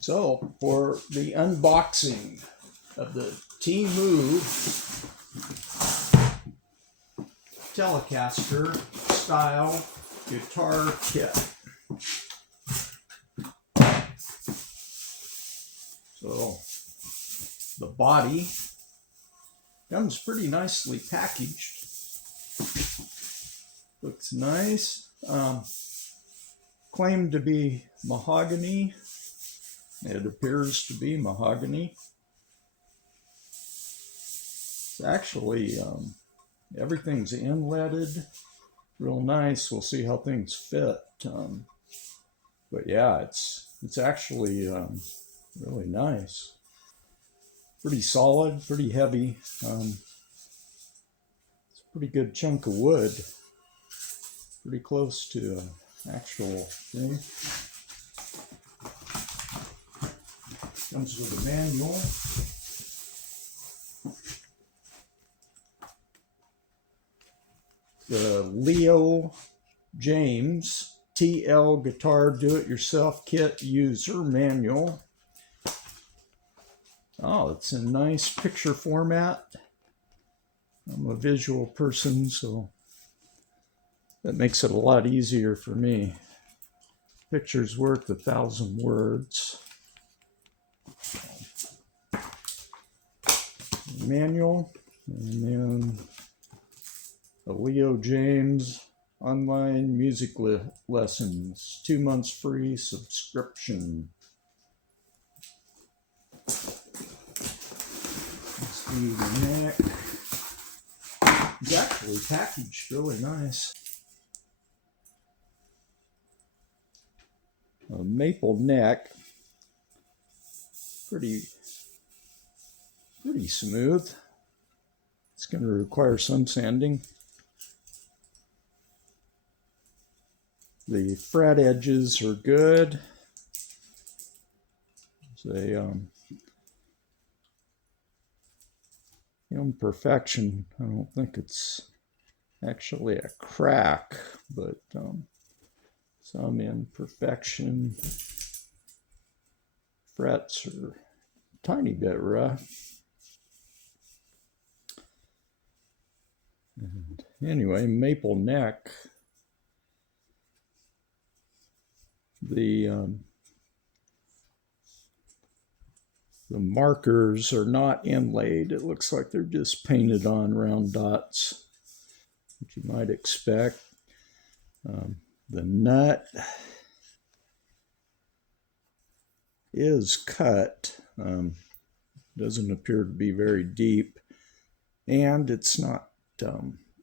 So, for the unboxing of the Temu Telecaster style guitar kit. So, the body comes pretty nicely packaged. Looks nice. Claimed to be mahogany. It appears to be mahogany. It's actually, everything's inletted. Real nice. We'll see how things fit. But yeah, it's actually really nice. Pretty solid, pretty heavy. It's a pretty good chunk of wood. Pretty close to an actual thing. Comes with a manual. The Leo Jaymz TL Guitar Do-It-Yourself Kit User Manual. Oh, it's in nice picture format. I'm a visual person, so that makes it a lot easier for me. Picture's worth 1,000 words. Manual, and then a Leo Jaymz online music lessons, 2 months free subscription. Let's do the neck. It's actually packaged really nice. A maple neck, pretty smooth. It's going to require some sanding. The fret edges are good. It's a imperfection. I don't think it's actually a crack, but some imperfection. Frets are a tiny bit rough. And anyway, maple neck. The markers are not inlaid. It looks like they're just painted on round dots, which you might expect. The nut is cut. Doesn't appear to be very deep, and it's not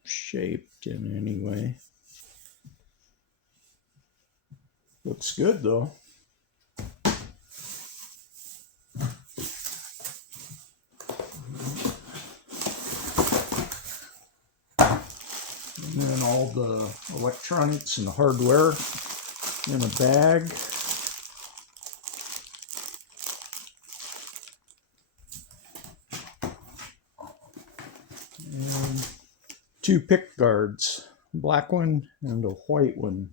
shaped in any way. Looks good though. And then all the electronics and hardware in a bag. And 2 pick guards, a black one and a white one.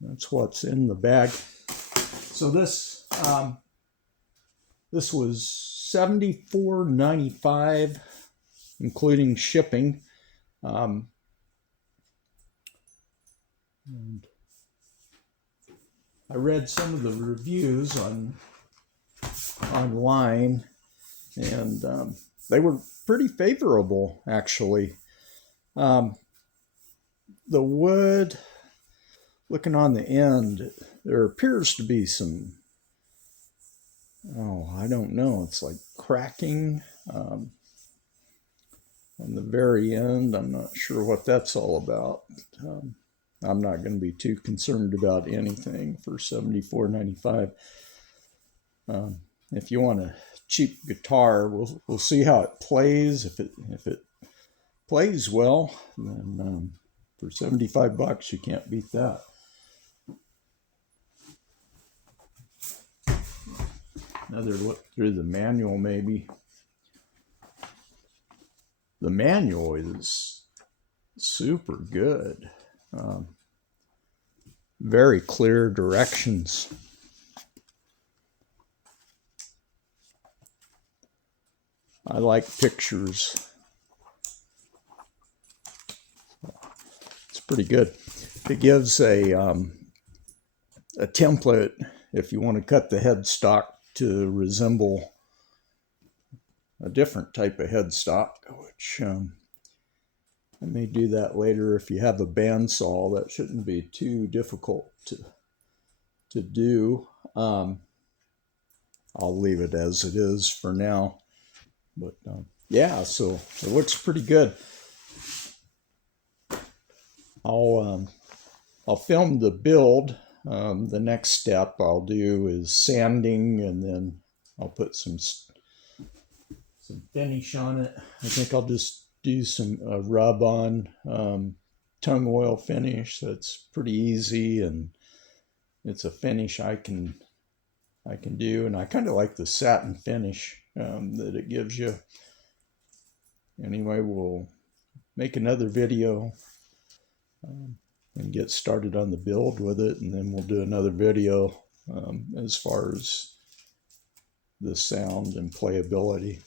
That's what's in the bag. So this was $74.95, including shipping. And I read some of the reviews online, and they were pretty favorable, actually. The wood, looking on the end, there appears to be some, I don't know, it's like cracking on the very end. I'm not sure what that's all about. I'm not going to be too concerned about anything for $74.95. If you want a cheap guitar, we'll see how it plays. If it plays well, then for $75 you can't beat that. Another look through the manual, maybe. The manual is super good. Very clear directions. I like pictures. It's pretty good. It gives a template if you want to cut the headstock to resemble a different type of headstock, which I may do that later. If you have a bandsaw, that shouldn't be too difficult to do. I'll leave it as it is for now. But yeah, so it looks pretty good. I'll film the build. The next step I'll do is sanding, and then I'll put some finish on it. I think I'll just do some rub on tung oil finish. That's pretty easy, and it's a finish I can do, and I kind of like the satin finish that it gives you. Anyway, we'll make another video and get started on the build with it, and then we'll do another video as far as the sound and playability.